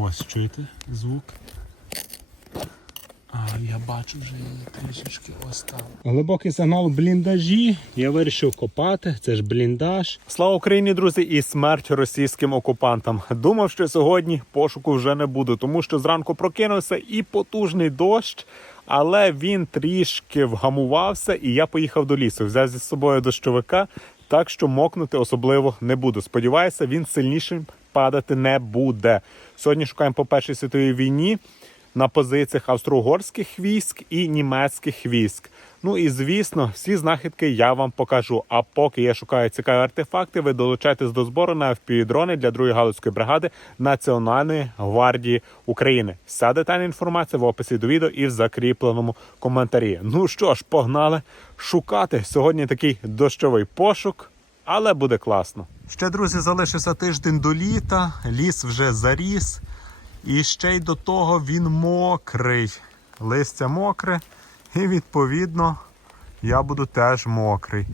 Ось, чуєте звук? А, я бачу вже трішечки ось там. Глибокий сигнал в бліндажі. Я вирішив копати. Це ж бліндаж. Слава Україні, друзі, і смерть російським окупантам. Думав, що сьогодні пошуку вже не буде, тому що зранку прокинувся і потужний дощ. Але він трішки вгамувався, і я поїхав до лісу. Взяв зі собою дощовика, так що мокнути особливо не буду. Сподіваюся, він сильнішим падати не буде. Сьогодні шукаємо по першій світовій війні на позиціях австро-угорських військ і німецьких військ. Ну і звісно, всі знахідки я вам покажу. А поки я шукаю цікаві артефакти, ви долучайтесь до збору на FPV-дрони для другої галузької бригади Національної гвардії України. Вся детальна інформація в описі до відео і в закріпленому коментарі. Ну що ж, погнали шукати сьогодні такий дощовий пошук. Але буде класно. Ще друзі, залишився тиждень до літа. Ліс вже заріс. І ще й до того він мокрий. Листя мокре, і відповідно я буду теж мокрий.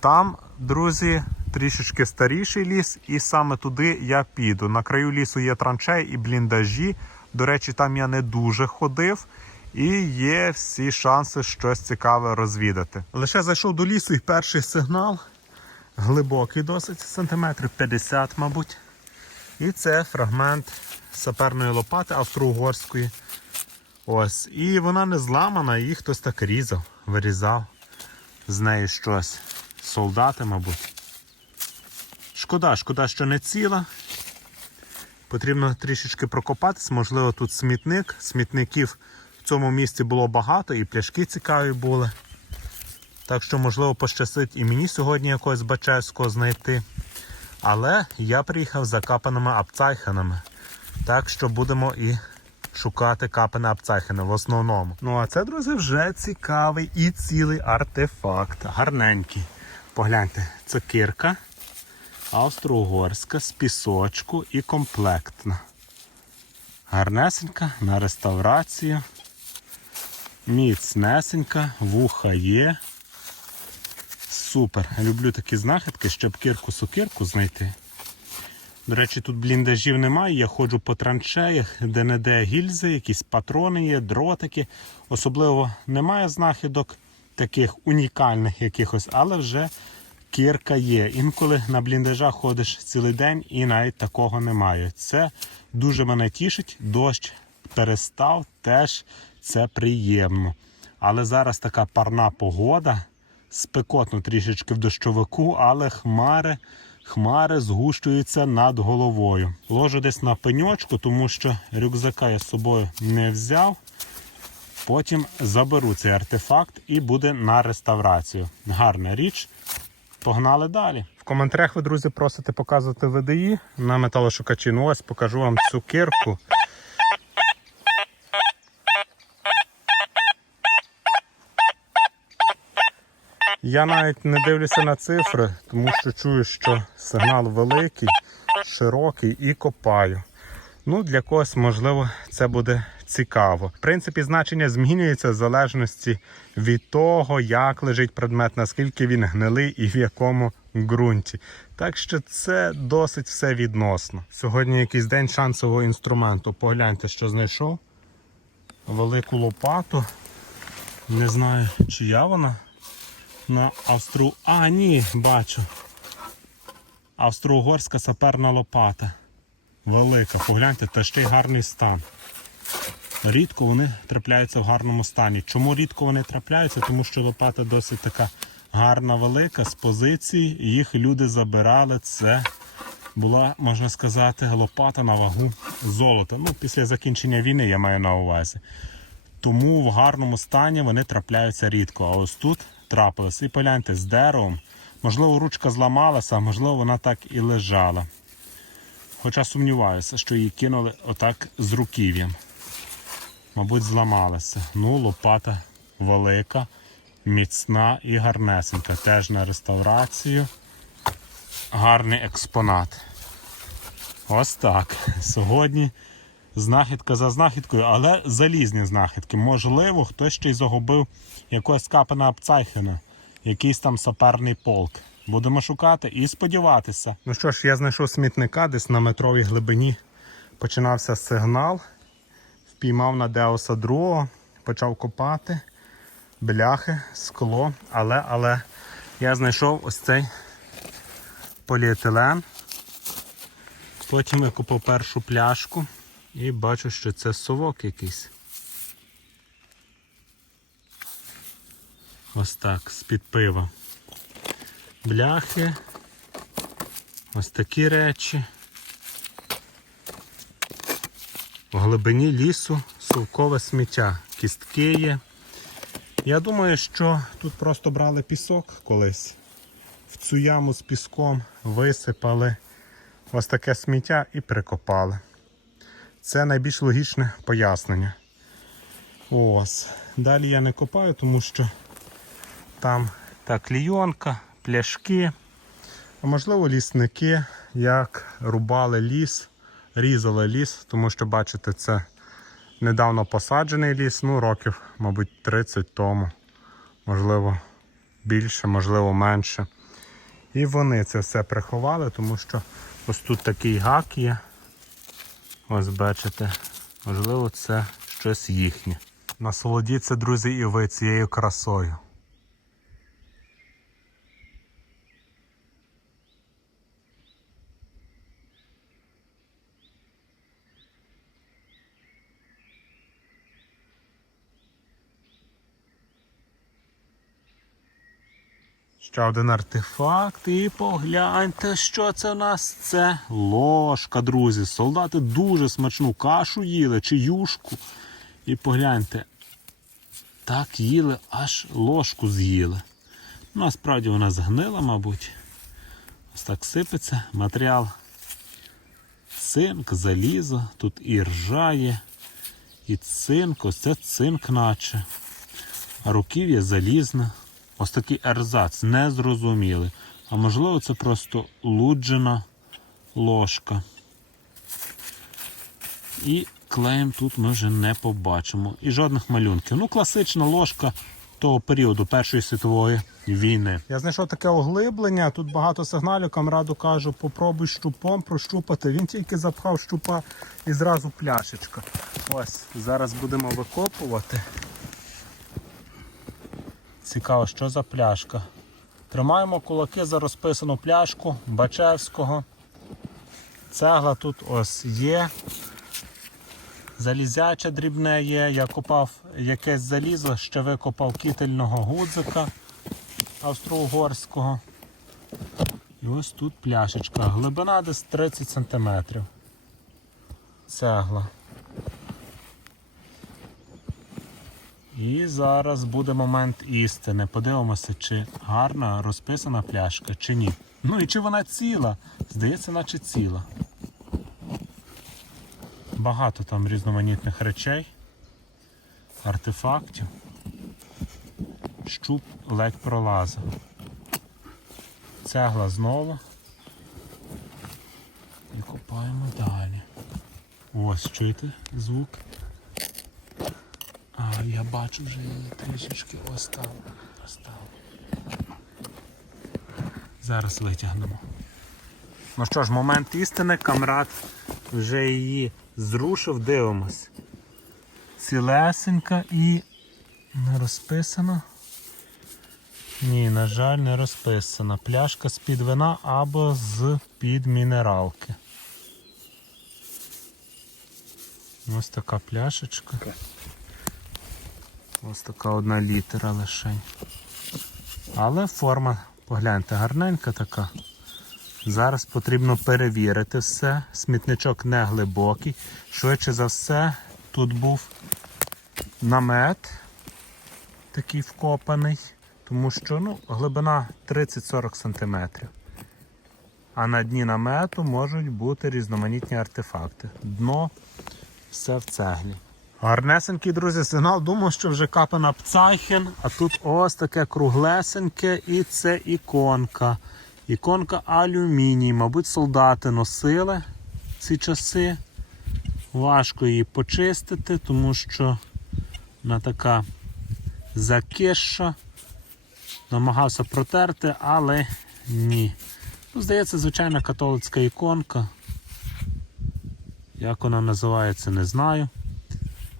Там, друзі, трішечки старіший ліс, і саме туди я піду. На краю лісу є траншеї і бліндажі. До речі, там я не дуже ходив. І є всі шанси щось цікаве розвідати. Лише зайшов до лісу і перший сигнал. Глибокий досить, сантиметрів 50, мабуть. І це фрагмент саперної лопати австро-угорської. Ось. І вона не зламана, її хтось так різав, вирізав з неї щось. Солдати, мабуть. Шкода, шкода, що не ціла. Потрібно трішечки прокопатись, можливо, тут смітник. Смітників в цьому місці було багато, і пляшки цікаві були. Так що, можливо, пощастить і мені сьогодні якогось Бачевського знайти. Але я приїхав за капаними апцайханами. Так що будемо і шукати капани апцайхани в основному. Ну а це, друзі, вже цікавий і цілий артефакт. Гарненький. Погляньте, це кирка австро-угорська з пісочку і комплектна. Гарнесенька на реставрацію. Міцнесенька, вуха є. Супер. Люблю такі знахідки, щоб кирку-сокирку знайти. До речі, тут бліндажів немає. Я ходжу по траншеях, де не де гільзи, якісь патрони є, дротики. Особливо немає знахідок таких унікальних якихось, але вже кірка є. Інколи на бліндажах ходиш цілий день і навіть такого немає. Це дуже мене тішить. Дощ перестав, теж це приємно. Але зараз така парна погода. Спекотно трішечки в дощовику, але хмари хмари згущуються над головою. Ложу десь на пеньочку, тому що рюкзака я з собою не взяв. Потім заберу цей артефакт і буде на реставрацію. Гарна річ. Погнали далі. В коментарях ви, друзі, просите показувати VDI на металошукачі. Ну ось покажу вам цю кирку. Я навіть не дивлюся на цифри, тому що чую, що сигнал великий, широкий і копаю. Ну, для когось, можливо, це буде цікаво. В принципі, значення змінюється в залежності від того, як лежить предмет, наскільки він гнилий і в якому ґрунті. Так що це досить все відносно. Сьогодні якийсь день шансового інструменту. Погляньте, що знайшов. Велику лопату. Не знаю, чия вона на Австру. А, ні, бачу. Австро-угорська саперна лопата. Велика. Погляньте, та ще й гарний стан. Рідко вони трапляються в гарному стані. Чому рідко вони трапляються? Тому що лопата досить така гарна, велика, з позиції. Їх люди забирали. Це була, можна сказати, лопата на вагу золота. Ну, після закінчення війни я маю на увазі. Тому в гарному стані вони трапляються рідко. А ось тут трапилось. І погляньте з деревом. Можливо, ручка зламалася, а можливо, вона так і лежала. Хоча сумніваюся, що її кинули отак з руків'ям. Мабуть, зламалася. Ну, лопата велика, міцна і гарнесенька. Теж на реставрацію. Гарний експонат. Ось так. Сьогодні знахідка за знахідкою, але залізні знахідки. Можливо, хтось ще й загубив якогось капена Апцайхена, якийсь там саперний полк. Будемо шукати і сподіватися. Ну що ж, я знайшов смітника десь на метровій глибині починався сигнал, впіймав на Деуса другого, почав копати, бляхи, скло, але, але я знайшов ось цей поліетилен. Потім я купив першу пляшку і бачу, що це совок якийсь. Ось так, з-під пива. Бляхи. Ось такі речі. В глибині лісу совкове сміття. Кістки є. Я думаю, що тут просто брали пісок колись. В цю яму з піском висипали ось таке сміття і прикопали. Це найбільш логічне пояснення. Ось. Далі я не копаю, тому що там та клійонка, пляшки, а можливо лісники, як рубали ліс, різали ліс, тому що, бачите, це недавно посаджений ліс, ну років, мабуть, 30 тому, можливо, більше, можливо, менше. І вони це все приховали, тому що ось тут такий гак є. Ось бачите, можливо, це щось їхнє. Насолодіться, друзі, і ви цією красою. Ще один артефакт. І погляньте, що це в нас. Це ложка, друзі. Солдати дуже смачну кашу їли чи юшку. І погляньте, так їли, аж ложку з'їли. Ну, Насправді вона згнила, мабуть. Ось так сипеться. Матеріал цинк, залізо. Тут і ржа є, і цинк, ось це цинк наче. А руків'я залізне. Ось такий ерзац, незрозумілий. А можливо, це просто луджена ложка. І клеєм тут ми вже не побачимо. І жодних малюнків. Ну, класична ложка того періоду Першої світової війни. Я знайшов таке оглиблення, тут багато сигналів, камраду кажу, попробуй щупом прощупати. Він тільки запхав щупа і зразу пляшечка. Ось, зараз будемо викопувати. Цікаво, що за пляшка. Тримаємо кулаки за розписану пляшку Бачевського. Цегла тут ось є. Залізяче дрібне є. Я копав якесь залізо, ще викопав кітельного гудзика австро-угорського. І ось тут пляшечка. Глибина десь 30 см. Цегла. І зараз буде момент істини. Подивимося, чи гарна розписана пляшка, чи ні. Ну і чи вона ціла? Здається, наче ціла. Багато там різноманітних речей, артефактів. Щуп ледь пролазив. Цегла знову. І копаємо далі. Ось, чуєте звук? А, я бачу вже її трішечки. Ось там. Зараз витягнемо. Ну що ж, момент істини, камрад вже її зрушив, дивимось. Цілесенька і не розписана. Ні, на жаль, не розписана. Пляшка з-під вина або з-під мінералки. Ось така пляшечка. Ось така одна літера лишень. Але форма, погляньте, гарненька така. Зараз потрібно перевірити все. Смітничок не глибокий. Швидше за все, тут був намет такий вкопаний, тому що ну, глибина 30-40 см. А на дні намету можуть бути різноманітні артефакти. Дно все в цеглі. Гарнесенький, друзі, сигнал. Думав, що вже капана Пцайхен, а тут ось таке круглесеньке і це іконка. Іконка алюміній. Мабуть, солдати носили ці часи. Важко її почистити, тому що вона така закиша. Намагався протерти, але ні. Ну, Здається, звичайна католицька іконка. Як воно називається, не знаю.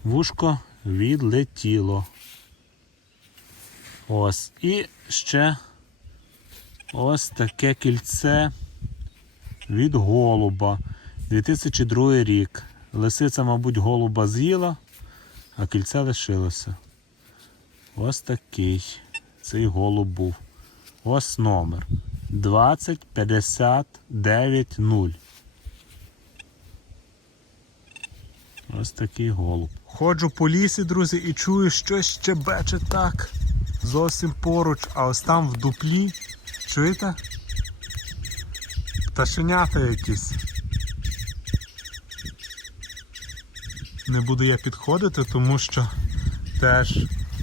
Вушко відлетіло. Ось. І ще ось таке кільце від голуба. 2002 рік. Лисиця, мабуть, голуба з'їла, а кільце лишилося. Ось такий цей голуб був. Ось номер 20590. Ось такий голуб. Ходжу по лісі, друзі, і чую, що щебече так. Зовсім поруч, а ось там в дуплі. Чуєте? Пташенята якісь. Не буду я підходити, тому що теж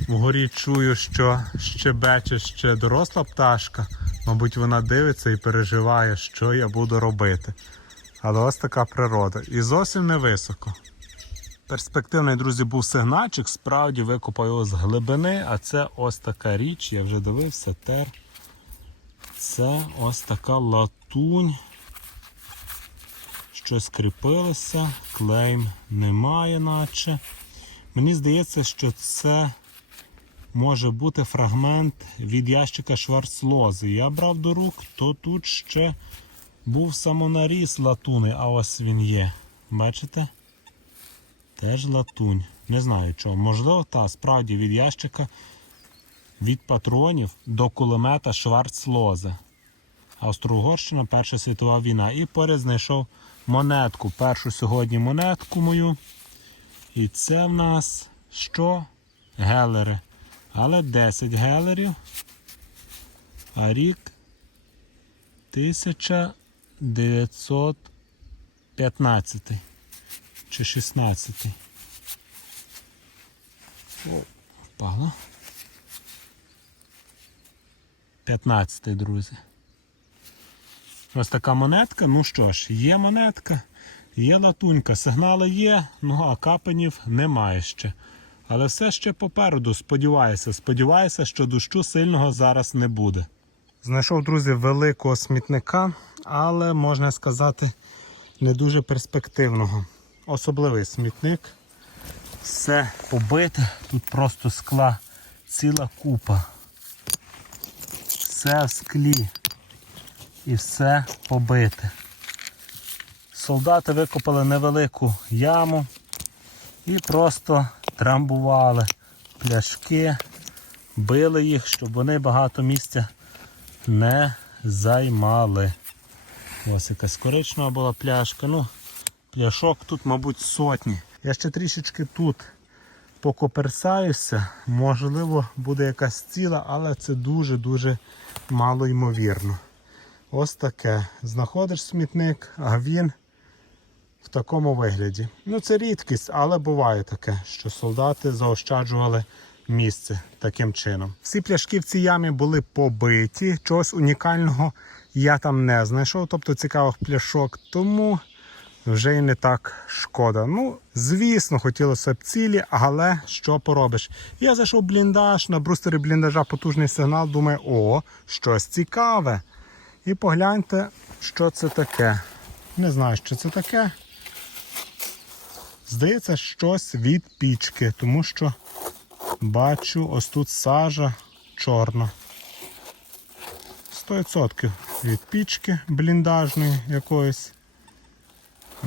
вгорі чую, що щебече ще доросла пташка. Мабуть, вона дивиться і переживає, що я буду робити. Але ось така природа. І зовсім не високо. Перспективний, друзі, був сигнальчик, справді викопав його з глибини, а це ось така річ, я вже дивився, тер. Це ось така латунь. Щось кріпилося, клейм немає, наче. Мені здається, що це може бути фрагмент від ящика шварцлози. Я брав до рук, то тут ще був самонаріз латуни, а ось він є. Бачите? Теж латунь. Не знаю чого. Можливо, та справді від ящика від патронів до кулемета Шварцлозе. Австро-Угорщина, Перша світова війна. І поряд знайшов монетку. Першу сьогодні монетку мою. І це в нас що? Гелери. Але 10 гелерів. А рік 1915 чи 16. О, впало. 15, друзі. Ось така монетка. Ну що ж, є монетка, є латунька. Сигнали є, ну а капанів немає ще. Але все ще попереду, сподіваюся. Сподіваюся, що дощу сильного зараз не буде. Знайшов, друзі, великого смітника, але можна сказати, не дуже перспективного. Особливий смітник. Все побите, тут просто скла ціла купа. Все в склі і все побите. Солдати викопали невелику яму і просто трамбували пляшки, били їх, щоб вони багато місця не займали. Ось якась коричнева була пляшка. Ну, пляшок тут, мабуть, сотні. Я ще трішечки тут покоперсаюся. Можливо, буде якась ціла, але це дуже-дуже мало ймовірно. Ось таке. Знаходиш смітник, а він в такому вигляді. Ну, це рідкість, але буває таке, що солдати заощаджували місце таким чином. Всі пляшки в цій ямі були побиті. Чогось унікального я там не знайшов, тобто цікавих пляшок, тому вже й не так шкода. Ну, звісно, хотілося б цілі, але що поробиш? Я зайшов бліндаж, на брустері бліндажа потужний сигнал, думаю, о, щось цікаве. І погляньте, що це таке. Не знаю, що це таке. Здається, щось від пічки, тому що бачу, ось тут сажа чорна. 100% від пічки бліндажної якоїсь.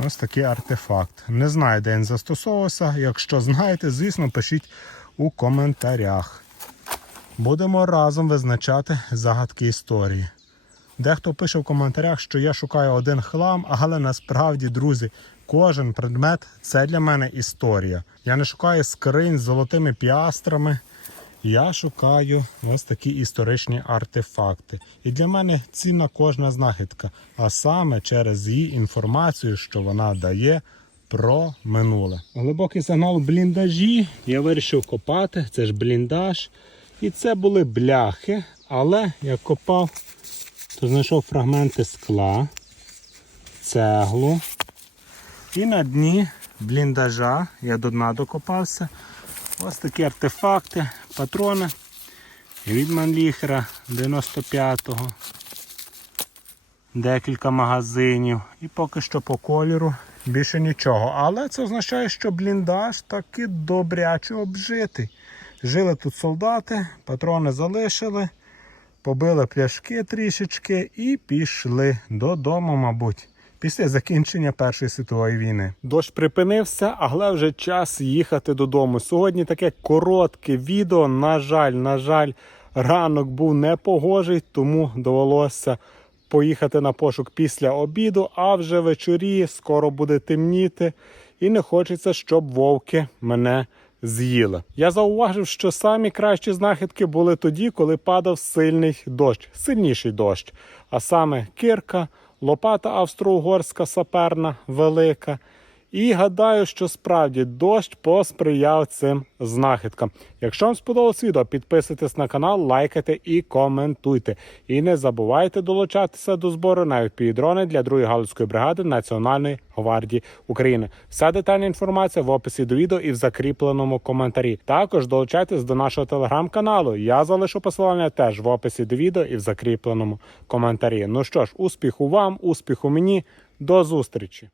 Ось такий артефакт. Не знаю, де він застосовувався. Якщо знаєте, звісно, пишіть у коментарях. Будемо разом визначати загадки історії. Дехто пише в коментарях, що я шукаю один хлам, але насправді, друзі, кожен предмет це для мене історія. Я не шукаю скринь з золотими піастрами. Я шукаю ось такі історичні артефакти. І для мене цінна кожна знахідка, а саме через її інформацію, що вона дає про минуле. Глибокий сигнал бліндажі. Я вирішив копати. Це ж бліндаж. І це були бляхи. Але я копав, то знайшов фрагменти скла, цеглу. І на дні бліндажа я до дна докопався. Ось такі артефакти, патрони від Манліхера 95-го. Декілька магазинів. І поки що по кольору Більше нічого. Але це означає, що бліндаж таки добряче обжитий. Жили тут солдати, патрони залишили, побили пляшки трішечки і пішли додому, мабуть. Після закінчення Першої світової війни. Дощ припинився, але вже час їхати додому. Сьогодні таке коротке відео. На жаль, на жаль, ранок був непогожий, тому довелося поїхати на пошук після обіду, а вже вечорі скоро буде темніти, і не хочеться, щоб вовки мене з'їли. Я зауважив, що самі кращі знахідки були тоді, коли падав сильний дощ, сильніший дощ, а саме кирка, лопата австро-угорська саперна велика. І гадаю, що справді дощ посприяв цим знахідкам. Якщо вам сподобалось відео, підписуйтесь на канал, лайкайте і коментуйте. І не забувайте долучатися до збору на FPV-дрони для другої галузької бригади Національної гвардії України. Вся детальна інформація в описі до відео і в закріпленому коментарі. Також долучайтесь до нашого телеграм-каналу. Я залишу посилання теж в описі до відео і в закріпленому коментарі. Ну що ж, успіху вам, успіху мені, до зустрічі!